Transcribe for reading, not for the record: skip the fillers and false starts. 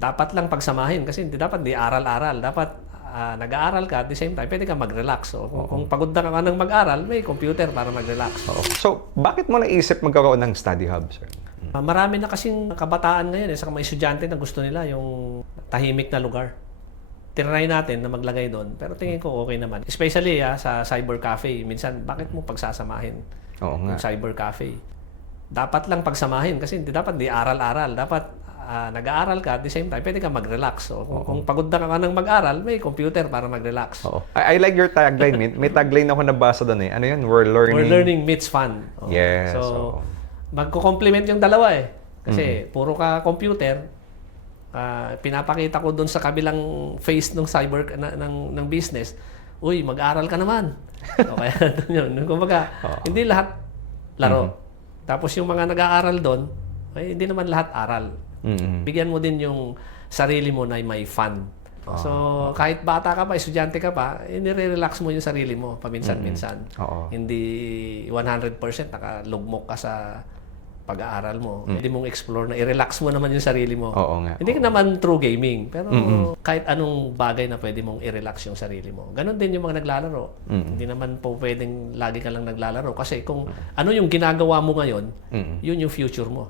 dapat lang pagsamahin kasi hindi dapat di aral-aral. Dapat nag-aaral ka at the same time, pwede ka mag-relax. So, kung pagod na ka ng mag-aral, may computer para mag-relax. Oo. So, bakit mo naisip magkaroon ng study hub, sir? Marami na kasing kabataan ngayon, sa mga estudyante na gusto nila yung tahimik na lugar. Tinry natin na maglagay doon, pero tingin ko okay naman. Especially sa cyber cafe. Minsan, bakit mo pagsasamahin Oo nga. yung cyber cafe? Dapat lang pagsamahin kasi hindi dapat di aral-aral. Dapat nag-aaral ka at the same time, pwede ka mag-relax. So, kung pagod na ka ng mag-aral, may computer para mag-relax. Oo. I like your tagline. May tagline ako nabasa doon eh. Ano yun? We're learning meets fun. Oo. Yes. So, magko-complement yung dalawa eh. Kasi puro ka computer, pinapakita ko doon sa kabilang face ng cyber ng business, uy, mag-aral ka naman. O kaya yun. Kumbaga, hindi lahat laro. Tapos yung mga nag-aaral doon, ay hindi naman lahat aral. Bigyan mo din yung sarili mo na may fun. So, kahit bata ka pa, estudyante ka pa, nire-relax mo yung sarili mo paminsan-minsan. Hindi 100% nakalugmok ka sa pag-aaral mo. Hindi mong explore na i-relax mo naman yung sarili mo. Oo nga. Hindi ka naman true gaming, pero kahit anong bagay na pwede mong i-relax yung sarili mo. Ganon din yung mga naglalaro. Hindi naman po pwedeng lagi ka lang naglalaro kasi kung ano yung ginagawa mo ngayon, yun yung future mo.